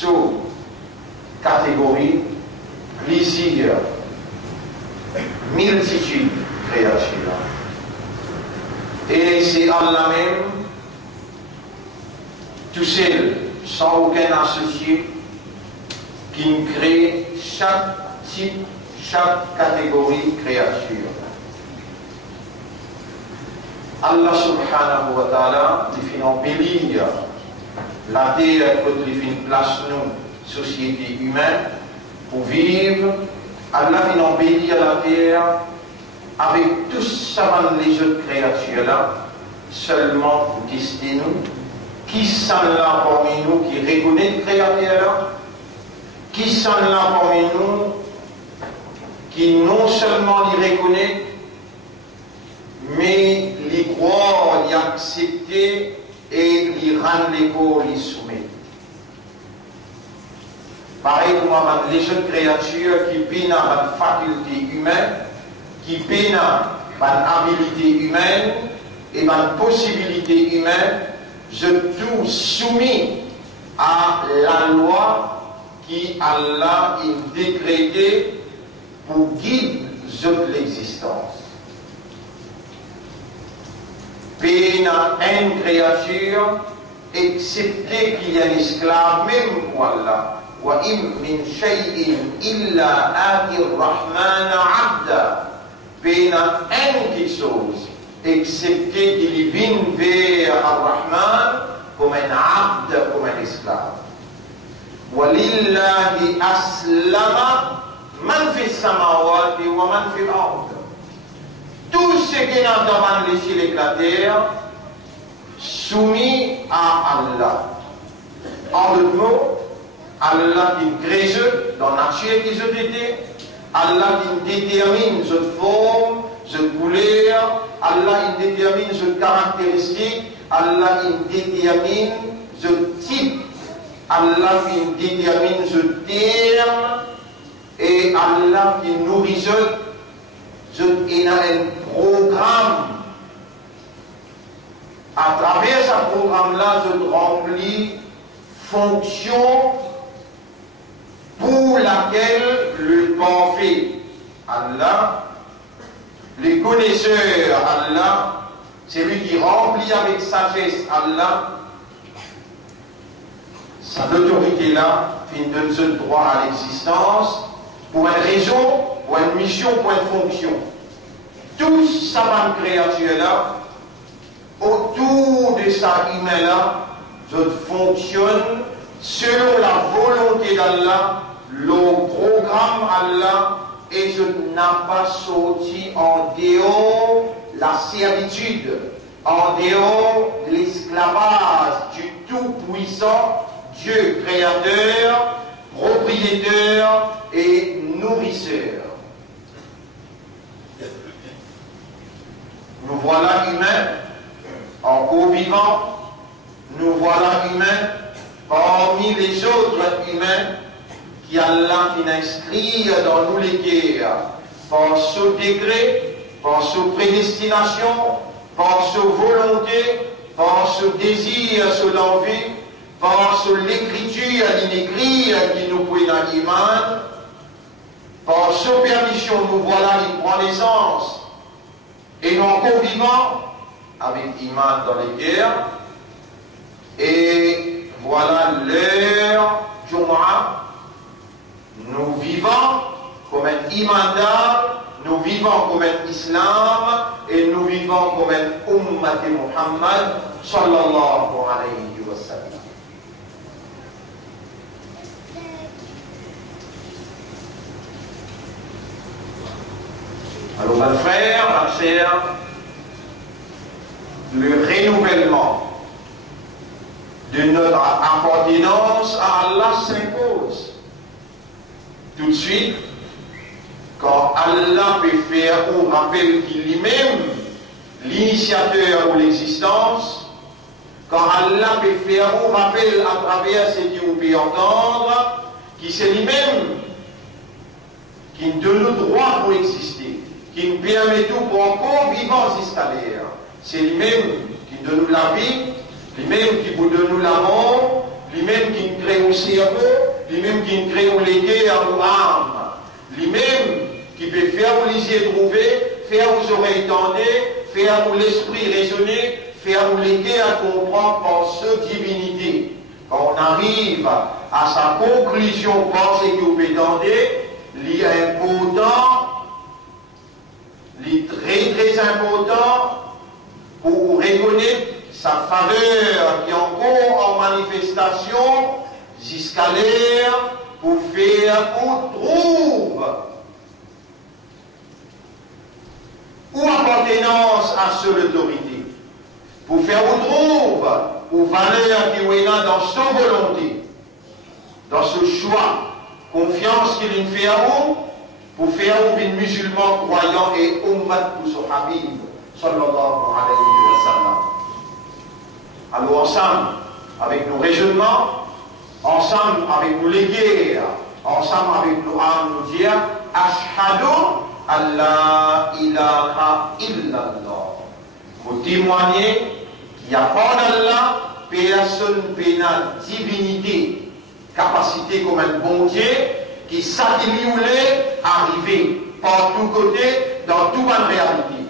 sous catégorie plaisir, multitude de créatures. Et c'est Allah même, tout seul, sans aucun associé, qui crée chaque type, chaque catégorie de créature. Allah subhanahu wa ta'ala, il fait embellir la terre que il fait place nous, société humaine, pour vivre. Allah fait embellir la terre avec tout ça, les autres créatures là, seulement pour tester nous. Qui sont là parmi nous qui reconnaît les créatures là? Qui sont là parmi nous qui non seulement les reconnaît, mais les croient, les acceptent et les rendent les corps, les soumettent. Pareil comme les jeunes créatures qui peinent à la faculté humaine, qui peinent à l'habilité humaine et à la possibilité humaine, je tout soumis à la loi qui Allah a décrétée pour guider l'existence. Peine à une créature, excepté qu'il y a un esclave, même pour Allah. وَإِمْ مِنْ شَيْءٍ إِلَّا آتِ الرَّحْمَنَ عَبْدًا. Peine à une quelque chose, excepté qu'il vienne vers Ar-Rahman comme un abd, comme un esclave. وَلِلَّهِ أَسْلَمَ مَنْ فِي السَّمَاوَاتِ وَمَنْ فِي الْأَرْضِ. Tout ce qui est dans les cieux et la terre, soumis à Allah. En d'autres mots, Allah qui crée dans la nature qu'ils ont été, Allah qui détermine cette forme, cette couleur, Allah qui détermine cette caractéristique, Allah qui détermine ce type, Allah qui détermine ce terme, et Allah qui nourrit il a un programme. À travers ce programme-là, je remplis fonction pour laquelle le parfait, Allah, les connaisseurs, Allah, c'est lui qui remplit avec sagesse, Allah, cette autorité-là, qui donne ce droit à l'existence, pour une raison, pour une mission, pour une fonction. Tout ça, créature-là, autour de ça humain-là, je fonctionne selon la volonté d'Allah, le programme Allah, et je n'ai pas sorti en dehors la servitude, en dehors l'esclavage du Tout-Puissant, Dieu créateur, propriétaire et nourrisseur. Nous voilà humains, encore vivants, nous voilà humains parmi les autres humains qui Allah vient inscrire dans nous les guerres, par ce décret, par ce prédestination, par ce volonté, par ce désir, ce l'envie, par ce l'écriture, l'inécrire qui nous prit dans l'iman, par ce permission, nous voilà, il prend naissance, et nous encore vivants avec iman dans les guerres, et voilà l'heure Jumu'ah, nous vivons comme un imandar, nous vivons comme un islam, et nous vivons comme un ummat de Muhammad sallallahu alayhi wa sallam. Alors, mes frères, ma sœur, le renouvellement de notre appartenance à Allah s'impose. Tout de suite, quand Allah peut faire un rappel qu'il est lui-même l'initiateur de l'existence, quand Allah peut faire un rappel à travers ce qu'on peut entendre, qui c'est lui-même qui nous donne le droit pour exister, qui nous permet tout pour encore vivre jusqu'à l'air. C'est lui-même qui donne nous la vie, lui-même qui vous donne nous l'amour, lui-même qui nous crée au cerveau, lui-même qui nous crée au légué en nos âmes, lui-même qui peut faire où les yeux trouver, faire aux oreilles tendues, faire où l'esprit raisonner, faire où léguer à comprendre par ce divinité. Quand on arrive à sa conclusion par ce que vous entendez, il est important, il est très très important pour reconnaître sa faveur qui est encore en manifestation jusqu'à l'heure pour faire qu'on trouve ou appartenance à seule autorité, pour faire qu'on trouve aux valeurs qui sont dans sa volonté, dans ce choix, confiance qu'il fait à vous, pour faire une musulman croyant et ummat pour son habib, sallallahu alayhi wa sallam. Alors ensemble, avec nos raisonnements, ensemble avec nos légués, ensemble avec nos âmes, nous dire Ashhadu Allah ilaha illallah. Vous témoignez qu'il n'y a pas d'Allah, personne pénal, divinité, capacité comme un bon Dieu qui s'atténuait arriver par tous côtés, dans toute bonne réalité.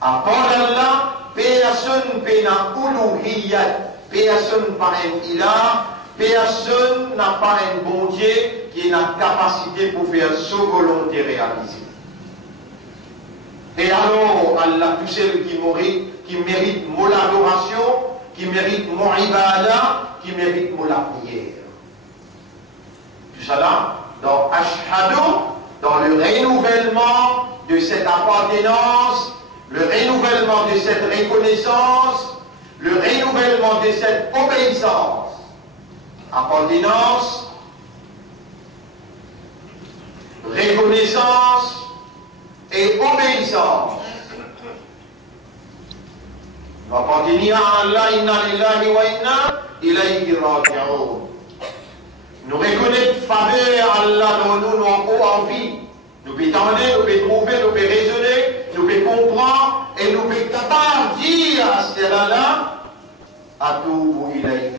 À part d'Allah, personne n'a uluhiyyat, personne n'a un ilah, personne n'a pas un bon Dieu qui a la capacité pour faire sa volonté réalisée. Et alors, Allah, tout celui qui mérite mon adoration, qui mérite mon ibadah, qui mérite mon prière. Tout cela, dans Ashhadu, dans le renouvellement de cette appartenance, le renouvellement de cette reconnaissance, le renouvellement de cette obéissance. Appartenance, reconnaissance et obéissance. Nous appartenons à Allah, inna lillahi wa inna ilayhi raji'un. Nous reconnaissons faveur à Allah dont nous avons envie. Nous pétendons